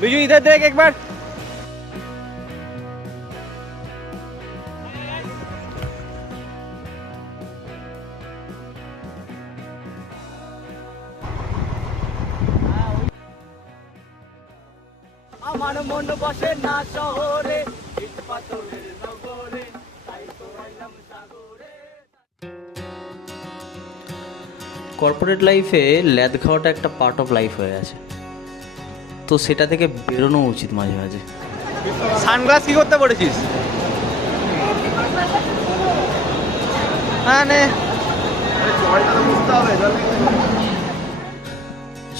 बिजू इधर देख एक बार। আমার মন বসে না শহরে, ইট পাথরের নগরে, তাই তো আইলাম সাগরে। কর্পোরেট লাইফে ল্যাদ খাওয়াটা একটা পার্ট অফ লাইফ হয়ে আছে, তো সেটা থেকে বেরোনো উচিত মাঝে মাঝে। সানগ্লাস কি করতে পড়েছিস? হ্যাঁ নে।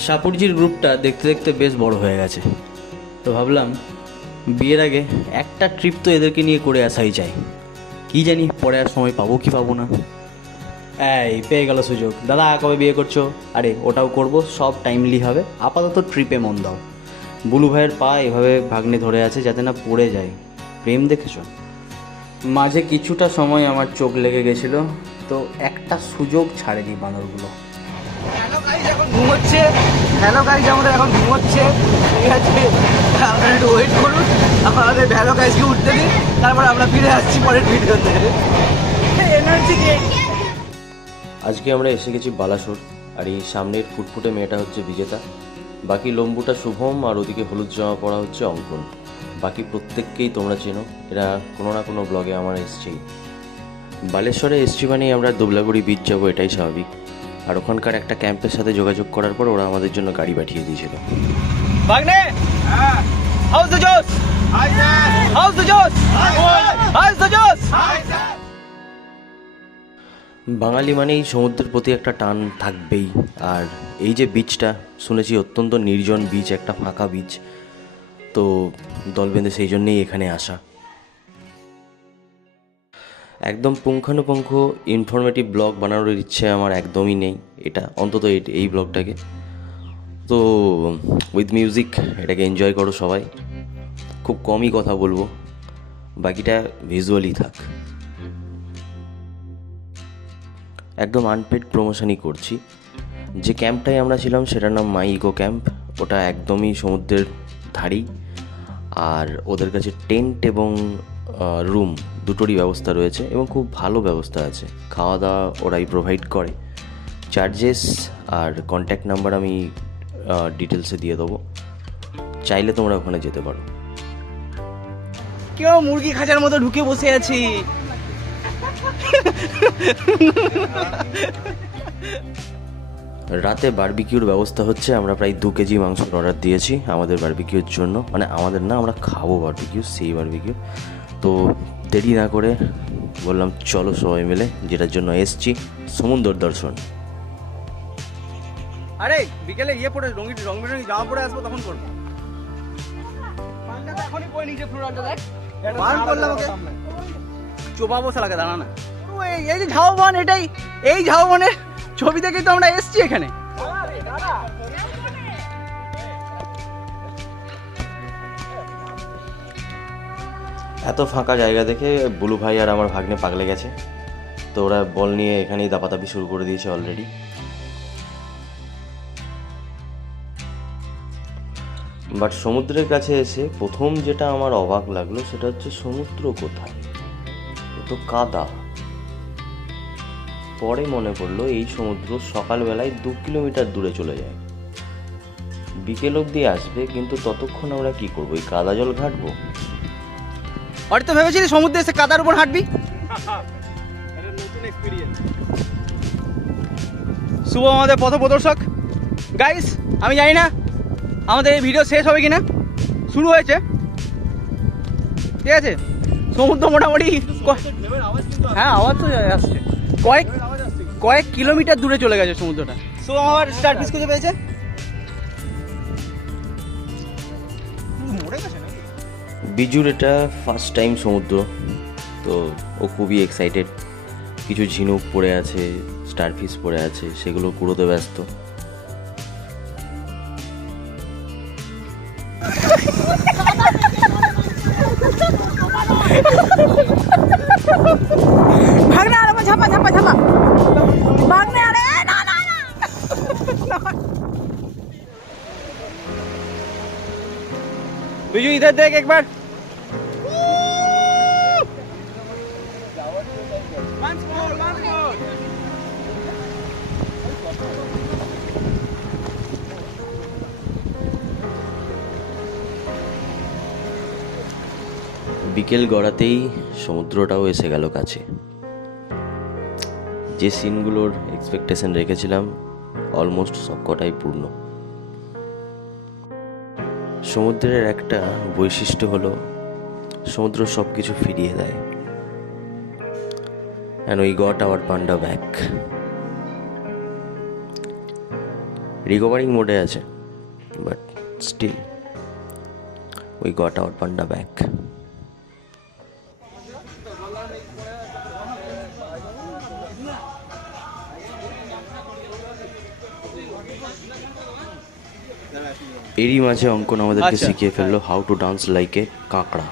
সাপুরজির গ্রুপটা দেখতে দেখতে বেশ বড় হয়ে গেছে, তো ভাবলাম বিয়ের আগে একটা ট্রিপ তো এদেরকে নিয়ে করে আসাই চাই। কি জানি পরে আর সময় পাবো কি পাবো না। এই পেয়ে গেল সুযোগ। দাদা কবে বিয়ে করছো? আরে ওটাও করব, সব টাইমলি হবে। আপাতত ট্রিপে মন দাও। বুলু ভাইয়ের পা এভাবে ভাগ্নে ধরে আছে যাতে না পড়ে যায়। প্রেম দেখেছ? মাঝে কিছুটা সময় আমার চোখ লেগে গেছিল, তো একটা সুযোগ ছাড়েনি বানরগুলো। হ্যালো গাইস, এখন ঘুমোচ্ছে। হ্যালো গাইস, আমাদের এখন ঘুমোচ্ছে। ঠিক আছে, আপনারা একটু ওয়েট করুন। আমাদের হ্যালো গাইসকে উঠতে দিন, তারপর আমরা ফিরে আসছি পরের ভিডিওতে। এনার্জি দিয়ে। আজকে আমরা এসে গেছি বালাসোর, আর এই সামনের ফুটফুটে মেয়েটা হচ্ছে বিজেতা, বাকি লম্বুটা শুভম, আর ওদিকে হলুদ জামা পরা হচ্ছে অঙ্কন। বাকি প্রত্যেককেই তোমরা চেনো, এরা কোনো না কোনো ব্লগে আমার এসছেই। বালেশ্বরে এসছি মানেই আমরা দুবলাগুড়ি বিচ যাবো, এটাই স্বাভাবিক। আর ওখানকার একটা ক্যাম্পের সাথে যোগাযোগ করার পর ওরা আমাদের জন্য গাড়ি পাঠিয়ে দিয়েছিল। ভাগ্নে, হাউস দ্য জোস, হাউস দ্য জোস, হাউস দ্য জোস। বাঙালি মানেই সমুদ্রের প্রতি একটা টান থাকবেই। আর এই যে বিচটা শুনেছি অত্যন্ত নির্জন বিচ, একটা ফাঁকা বিচ, তো দল বেঁধে সেই জন্যেই এখানে আসা। একদম পুঙ্খানুপুঙ্খ ইনফরমেটিভ ব্লগ বানানোর ইচ্ছে আমার একদমই নেই, এটা অন্তত এই ব্লগটাকে। তো উইথ মিউজিক এটাকে এনজয় করো সবাই। খুব কমই কথা বলবো, বাকিটা ভিজুয়ালি থাক। একদম আনপেড প্রমোশনই করছি। যে ক্যাম্পটায় আমরা ছিলাম সেটার নাম মাই ইকো ক্যাম্প। ওটা একদমই সমুদ্রের ধারেই, আর ওদের কাছে টেন্ট এবং রুম দুটোরই ব্যবস্থা রয়েছে, এবং খুব ভালো ব্যবস্থা আছে। খাওয়া দাওয়া ওরাই প্রোভাইড করে। চার্জেস আর কন্ট্যাক্ট নাম্বার আমি ডিটেলসে দিয়ে দেবো, চাইলে তোমরা ওখানে যেতে পারো। কেউ মুরগি খাঁচার মতো ঢুকে বসে আছি। রাতে বারবিকিউর ব্যবস্থা হচ্ছে। আমরা প্রায় 2 কেজি মাংসের অর্ডার দিয়েছি আমাদের বারবিকিউর জন্য, মানে আমাদের না, আমরা খাবো বারবিকিউ, সেই বারবিকিউ। তো দেরি না করে বললাম চলো সবাই মিলে, যেটার জন্য এসছি, সমুদ্র দর্শন। আরে বিকেলে ইয়ে পরে রং বেরঙি জামা পরে আসবো, তখন করবো। এখনই পরে নিচে ফ্লোরটা দেখ, বারণ করলাম ওকে। চোপাবো শালাকে, দাঁড়া না। এই যে ঝাউবন, এটাই এই ঝাউবনের ছবি দেখেই তো আমরা এসছি এখানে। এত ফাঁকা জায়গা দেখে বুলু ভাই আর আমার ভাগ্নে পাগলে গেছে, তো ওরা বল নিয়ে এখানেই দাপাদাপি শুরু করে দিয়েছে অলরেডি। বাট সমুদ্রের কাছে এসে প্রথম যেটা আমার অবাক লাগলো সেটা হচ্ছে সমুদ্র কোথায়, এ তো কাদা। পরে মনে পড়লো এই সমুদ্র সকালবেলায় 2 কিলোমিটার দূরে চলে যায়, বিকেল অবধি আসবে, কিন্তু ততক্ষণ আমরা কি করবো? এই কাদা জল ঘাটবো? আর তো ভেবেছিলি সমুদ্রে এসে কাদার উপর হাঁটবি। শুভ আমাদের পথ প্রদর্শক। গাইস, আমি জানি না আমাদের এই ভিডিও শেষ হবে কিনা, শুরু হয়েছে, ঠিক আছে। সমুদ্র মোটামুটি হ্যাঁ আওয়াজ তো আসছে, কয়েক কিলোমিটার দূরে চলে গেছে সমুদ্রটা। শুভ আমার স্টার পিস খুঁজে পেয়েছে। বিজুর এটা ফার্স্ট টাইম সমুদ্র, তো ও খুবই এক্সাইটেড। কিছু ঝিনুক পড়ে আছে, স্টারফিশ পড়ে আছে, সেগুলো কুড়োতে ব্যস্ত। ভাগনা আর ঝাপা ঝাপা ঝাপা ভাগনা আরে না না না इधर देख एक बार। Once more, once more. বিকেল গড়াতেই সমুদ্রটাও এসে গেল কাছে। যে সিনগুলোর এক্সপেকটেশন রেখেছিলাম অলমোস্ট সবকটাই পূর্ণ। সমুদ্রের একটা বৈশিষ্ট্য হলো সমুদ্র সব কিছু ফিরিয়ে দেয়। And we got our panda back. Recovering মোডে আছে, but still we got our panda back. এরই মাঝে অঙ্কন আমাদেরকে আচ্ছা। শিখিয়ে ফেললো how to dance like a কাঁকড়া,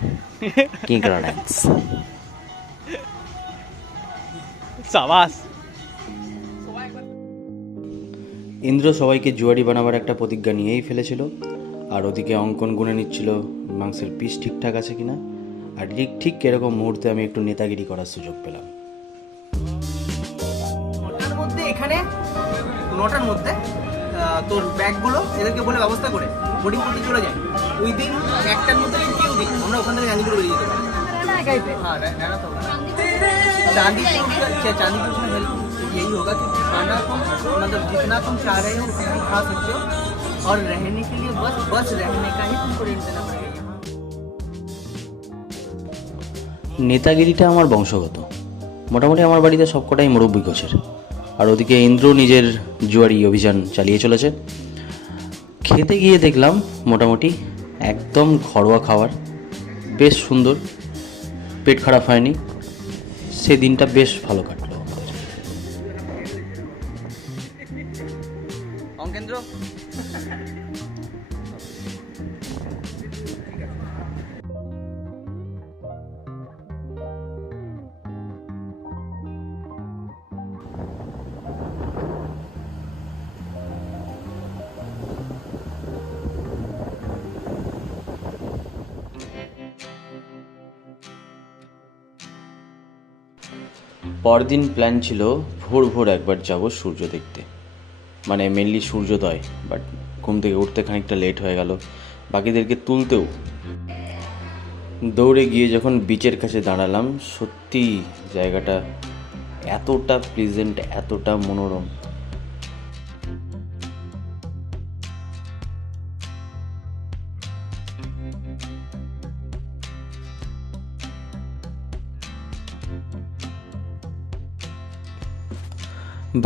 কিংকড়া ডান্স। शाबाश। ইন্দ্র সবাইকে জুয়ারি বানাবার একটা প্রতিজ্ঞা নিয়েই ফেলেছিল, আর ওদিকে অঙ্কন গুনে নিচ্ছিল মাংসের পিস ঠিকঠাক আছে কিনা। আর ঠিক ঠিক এরকম মুহূর্তে আমি একটু নেতাগিরি করার সুযোগ পেলাম। নটার মধ্যে এখানে, নটার মধ্যে তোর ব্যাগগুলো এদেরকে বলে ব্যবস্থা করে বোর্ডিং করতে চলে যায়। উইদিন একটার মধ্যে কেউ দিন আমরা ওখান থেকে চাঁদিপুর বেরিয়ে যেতে পারি। हाँ रहना तो चांदीपुर में हेल्प यही होगा कि खाना तुम मतलब जितना तुम चाह रहे हो उतना ही खा सकते हो, और रहने के लिए बस रहने का ही तुमको रेंट देना पड़ेगा यहाँ। নেতাগিরিটা আমার বংশগত। মোটামুটি আমার বাড়িতে সবকটাই মুরব্বী গোছের। আর ওদিকে ইন্দ্র নিজের জুয়ারি অভিযান চালিয়ে চলেছে। খেতে গিয়ে দেখলাম মোটামুটি একদম ঘরোয়া খাবার, বেশ সুন্দর, পেট খারাপ হয়নি। সে দিনটা বেশ ভালো কাটলো আমাদের। অঙ্কেন্দ্র পরদিন প্ল্যান ছিল ভোর ভোর একবার যাব সূর্য দেখতে, মানে মেনলি সূর্যোদয়। বাট ঘুম থেকে উঠতে খানিকটা লেট হয়ে গেল, বাকিদেরকে তুলতেও। দৌড়ে গিয়ে যখন বিচের কাছে দাঁড়ালাম, সত্যি জায়গাটা এতটা প্লিজেন্ট, এতটা মনোরম।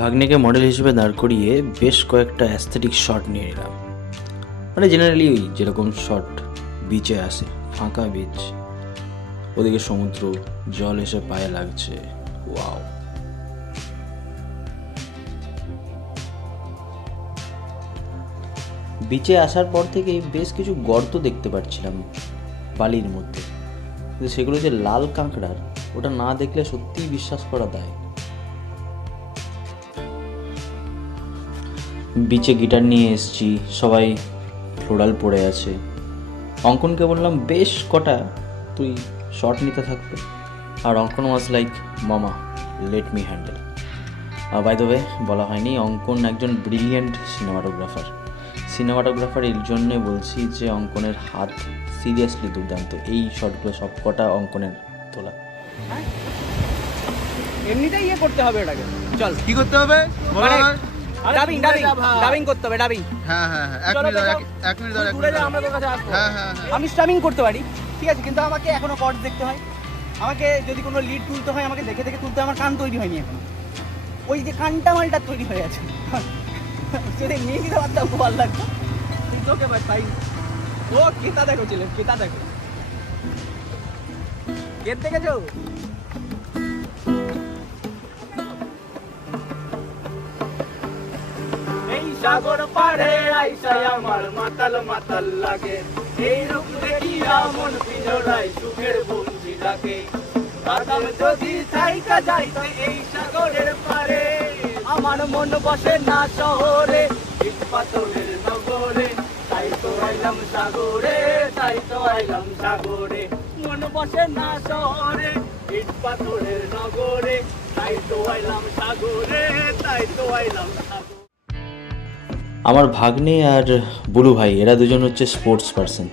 ভাগ্নেকে মডেল হিসেবে দাঁড় করিয়ে বেশ কয়েকটা অ্যাস্থেটিক শট নিয়ে নিলাম। মানে জেনারেলি ওই যেরকম শট বিচে আসে, ফাঁকা বিচ, ওদিকে সমুদ্র, জল এসে পায়ে লাগছে, ওয়াও। বিচে আসার পর থেকেই বেশ কিছু গর্ত দেখতে পাচ্ছিলাম বালির মধ্যে, কিন্তু সেগুলো যে লাল কাঁকড়ার, ওটা না দেখলে সত্যিই বিশ্বাস করা দায়। বিচে গিটার নিয়ে এসেছি, সবাই ফ্লোরাল পড়ে আছে। অঙ্কনকে বললাম বেশ কটা তুই শর্ট নিতে থাকবে, আর অঙ্কন ওয়াজ লাইক মামা let me handle. By the way বলা হয়নি, অঙ্কন একজন ব্রিলিয়েন্ট সিনেমাটোগ্রাফার। এর জন্যে বলছি যে অঙ্কনের হাত সিরিয়াসলি দুর্দান্ত। এই শটগুলো সব কটা অঙ্কনের তোলা। এমনিতেই ইয়ে করতে হবে এটাকে। চল কি করতে হবে মানে ডাবিং করতে হবে, ডাবিং। হ্যাঁ হ্যাঁ হ্যাঁ এক চলো মিনিট দাও, দেখো, এক মিনিট দাও, এক দূরে মিনিট যাও, দাও। আমরা তোর কাছে আসবো। হ্যাঁ হ্যাঁ হ্যাঁ আমি স্টামিং করতে পারি, ঠিক আছে, কিন্তু আমাকে এখনো কর্ড দেখতে হয়। আমাকে যদি কোনো লিড তুলতে হয় আমাকে দেখে দেখে তুলতে হয়। আমার কান তৈরি হয়নি এখনো, ওই যে কানটা মালটা তৈরি হয়ে আছে। যদি নিয়ে নিতে পারতাম খুব ভালো লাগতো। কিন্তু ওকে ভাই, ও কেতা দেখো, ছিলেন কেতা দেখো, কেত দেখেছো? এই সাগর পাড়ে আইসাই আমার মাতাল মাতাল লাগে, এই রূপ দেখিয়া মন পিজড়াই সুখের বঞ্চি ডাকে। বাদাম যদি চাইকা যাইতে এই সাগরের পারে, আমার মন বসে না শহরে, ইট পাথরের নগরে, তাই তো আইলাম সাগরে, তাই তো আইলাম সাগরে, মন বসে না শহরে, ইট পাথরের নগরে, তাই তো আইলাম সাগরে, তাই তো আইলাম সাগরে। আমার ভাগ্নে আর বুলু ভাই এরা দুজন হচ্ছে স্পোর্টস পারসন,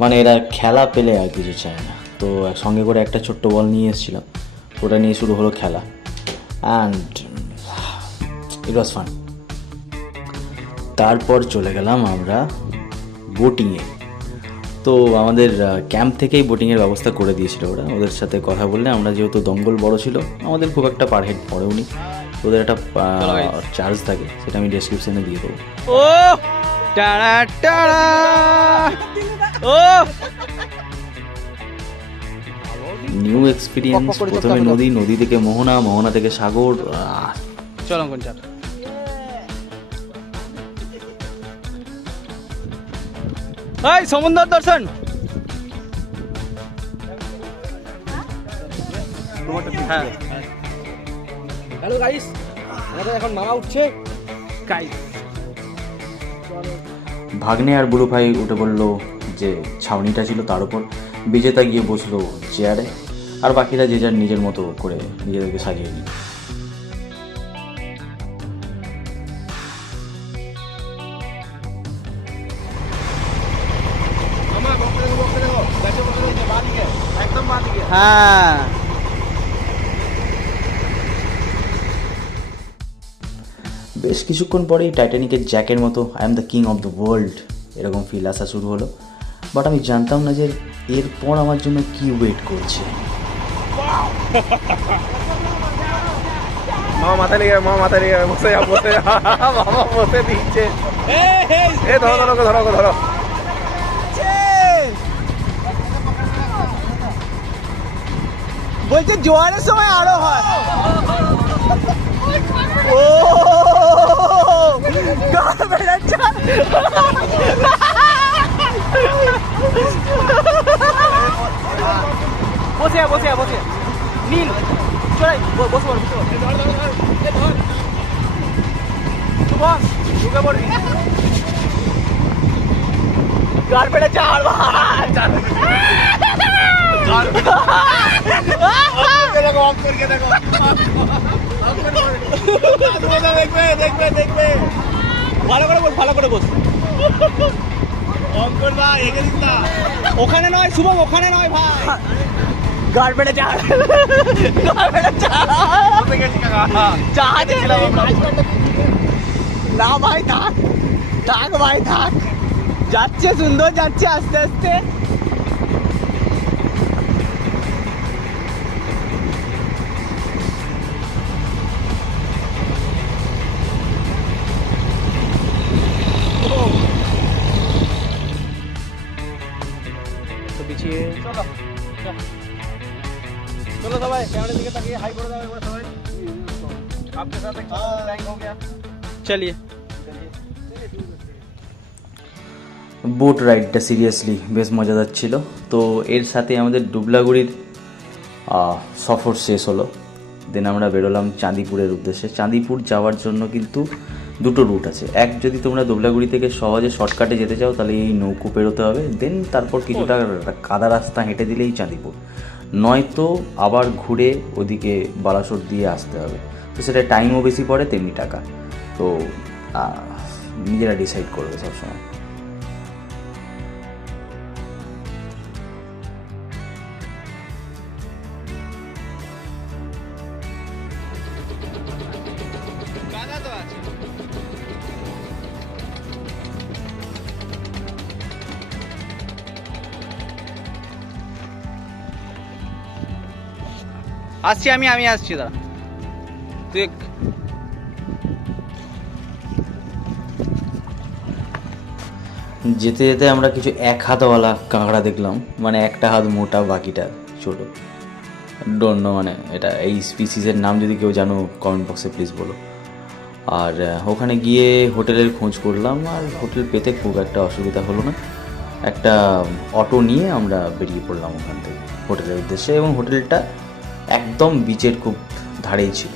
মানে এরা খেলা পেলে আর কিছু চায় না। তো সঙ্গে করে একটা ছোট্ট বল নিয়ে এসেছিলাম, ওটা নিয়ে শুরু হলো খেলা, অ্যান্ড ইট ওয়াজ ফান। তারপর চলে গেলাম আমরা বোটিংয়ে। তো আমাদের ক্যাম্প থেকেই বোটিংয়ের ব্যবস্থা করে দিয়েছিল ওরা। ওদের সাথে কথা বললে আমরা, যেহেতু দঙ্গল বড় ছিল, আমাদের খুব একটা পার হেড পড়েও নি, ওদের একটা চার্জ থাকে, সেটা আমি ডেসক্রিপশনে দিয়ে দেবো। ও টাড়া টাড়া, ও নিউ এক্সপিরিয়েন্স। প্রথমে নদী, নদী থেকে মোহনা, মোহনা থেকে সাগর। চল অঙ্কন চাল। এই সমুদ্র দর্শন, হ্যাঁ হ্যালো গাইস, আমাদের এখন মামা উঠছে গাইস। ভাগ্নে আর বুলু ভাই উঠে বললো যে ছাউনিটা ছিল তার উপর, বিজেতা গিয়ে বসলো চেয়ারে, আর বাকিরা যে যার নিজের মতো করে নিজেদেরকে সাজিয়ে নিল। হ্যাঁ বেশ কিছুক্ষণ পরেই টাইটানিকের জ্যাকের মতো I am the king of the world এরকম ফিল আসা শুরু হলো। বাট আমি জানতাম না যে এরপর আমার জন্য কি ওয়েট করছে। মামা মাথা লেগে বসে যা মামা বসে দিচ্ছে। ধরো ধরো ধরো ধরো। বলছে জোয়ারের সময় আরো হয়। ও গাল বেড়াচ্ছে। বসে নীল চলাই বসে শুভম ঢুকে পড়বি। গাল বেড়াচ্ছে আর ভালো করে বস। ওখানে নয় শুভম, ওখানে নয় ভাই, গাল বেড়েছে না ভাই, থাক ভাই থাক, যাচ্ছে সুন্দর যাচ্ছে আস্তে আস্তে। পিছিয়ে চলো সবাই, ক্যামেরার দিকে তাকিয়ে হাই করে দাও একবার সবাই। आपके साथ एक फ्लाइंग हो गया। चलिए বোট রাইডটা সিরিয়াসলি বেশ মজাদার ছিল। তো এর সাথে আমাদের ডুবলাগুড়ির সফর শেষ হলো। দেন আমরা বেরোলাম চাঁদিপুরের উদ্দেশ্যে। চাঁদিপুর যাওয়ার জন্য কিন্তু দুটো রুট আছে। এক, যদি তোমরা দুবলাগুড়ি থেকে সহজে শর্টকাটে যেতে চাও তাহলে এই নৌকো পেরোতে হবে, দেন তারপর কিছুটা কাদা রাস্তা হেঁটে দিলেই চাঁদিপুর, নয়তো আবার ঘুরে ওদিকে বালাসোর দিয়ে আসতে হবে। তো সেটা টাইমও বেশি পড়ে, তেমনি টাকা। তো নিজেরা ডিসাইড করবে সবসময়। আসছি আমি আসছি দাঁড়া তুই। যেতে যেতে আমরা কিছু এক হাতওয়ালা কাঁকড়া দেখলাম, মানে একটা হাত মোটা বাকিটা ছোট। ডোন্ট নো মানে এটা এই স্পিসিসের নাম যদি কেউ জানো কমেন্ট বক্সে প্লিজ বলো। আর ওখানে গিয়ে হোটেলের খোঁজ করলাম, আর হোটেল পেতে খুব একটা অসুবিধা হলো না। একটা অটো নিয়ে আমরা বেরিয়ে পড়লাম ওখান থেকে হোটেলের উদ্দেশ্যে, এবং হোটেলটা একদম বিচের খুব ধারেই ছিল।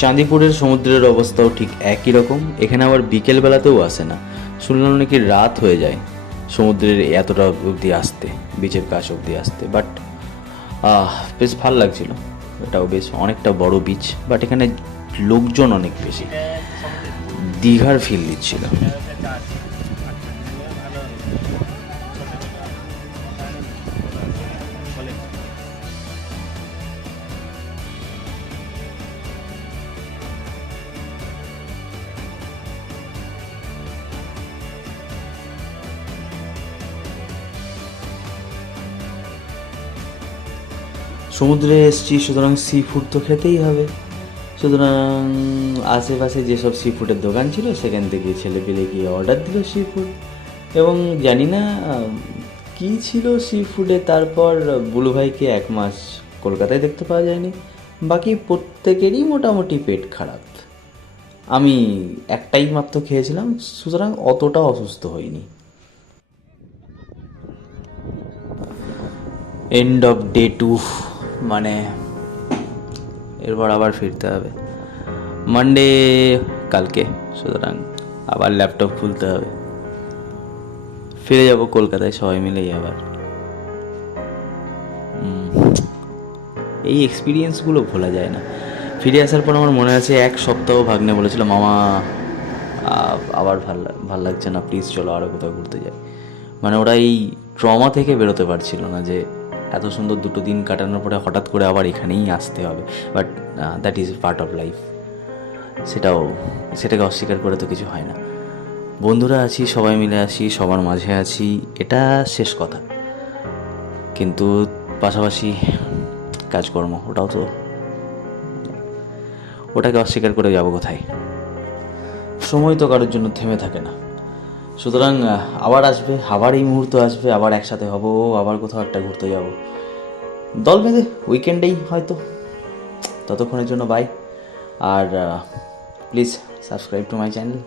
চাঁদিপুরের সমুদ্রের অবস্থাও ঠিক একই রকম। এখানে আবার বিকেলবেলাতেও আসে না, শুনলাম নাকি রাত হয়ে যায় সমুদ্রের এতটা অবধি আসতে, বিচের কাছ অবধি আসতে। বাট বেশ ভালো লাগছিল, এটাও বেশ অনেকটা বড় বিচ, বাট এখানে লোকজন অনেক বেশি, দীঘার ফিল দিচ্ছিল। সমুদ্রে এসছি, সুতরাং সি ফুড তো খেতেই হবে। সুতরাং আশেপাশে যেসব সি ফুডের দোকান ছিল সেখান থেকে ছেলে পেলে গিয়ে অর্ডার দিল সি ফুড, এবং জানি না কী ছিল সি ফুডে। তারপর বুলু ভাইকে 1 মাস কলকাতায় দেখতে পাওয়া যায়নি, বাকি প্রত্যেকেরই মোটামুটি পেট খারাপ। আমি একটাই মাত্র খেয়েছিলাম, সুতরাং অতটা অসুস্থ হইনি। এন্ড অফ ডে 2, মানে এরপর আবার ফিরতে হবে মানডে কালকে, সুতরাং আবার ল্যাপটপ খুলতে হবে, ফিরে যাব কলকাতায় সবাই মিলেই আবার। এই এক্সপিরিয়েন্সগুলো ভোলা যায় না। ফিরে আসার পর আমার মনে আছে 1 সপ্তাহ ভাগ্নে বলেছিল, মামা আবার ভাল লাগছে না, প্লিজ চলো আরও কোথাও ঘুরতে যাই। মানে ওরা এই ট্রমা থেকে বেরোতে পারছিল না যে এত সুন্দর 2 দিন কাটানোর পরে হঠাৎ করে আবার এখানেই আসতে হবে। But that is part of life, সেটাকে অস্বীকার করে তো কিছু হয় না। বন্ধুরা আছি, সবাই মিলে আছি, সবার মাঝে আছি, এটা শেষ কথা। কিন্তু পাশাপাশি কাজকর্ম, ওটাকে অস্বীকার করে যাব কোথায়? সময় তো কারোর জন্য থেমে থাকে না। সুতরাং আবার আসবে, আবার এই মুহূর্ত আসবে, আবার একসাথে হব, আবার কোথাও একটা ঘুরতে যাব দল বেঁধে, উইকেন্ডেই হয়তো। ততক্ষণের জন্য বাই, আর please subscribe to my channel.